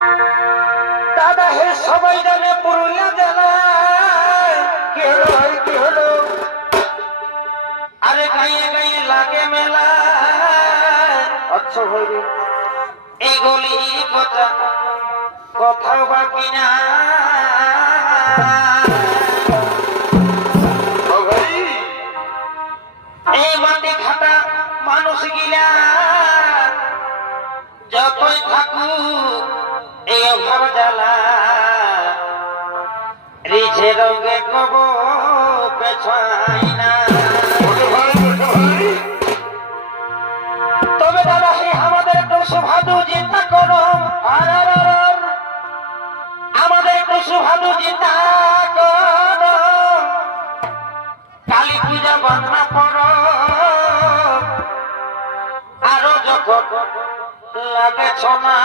দাদা হে সবাই জানে পুরুলিয়া জেলায় কি হলো কি হলো, আরে গায়ে গায়ে লাগে মেলা। আচ্ছা ভাই এই গলি কথা কোথাও বাকি না। এই মাটি খাটা মানুষ গিলা যতই থাকুক এই অভাব জ্বালা, রিঝে রঙে কব পেছাই না। তবে দাদা হে আমাদের একটু সুভাদু চিন্তা করো, আমাদের একটু সুভাদু চিন্তা করো, কালী পূজা বন্ধনা করো, আরো যখন লাগে ছোনা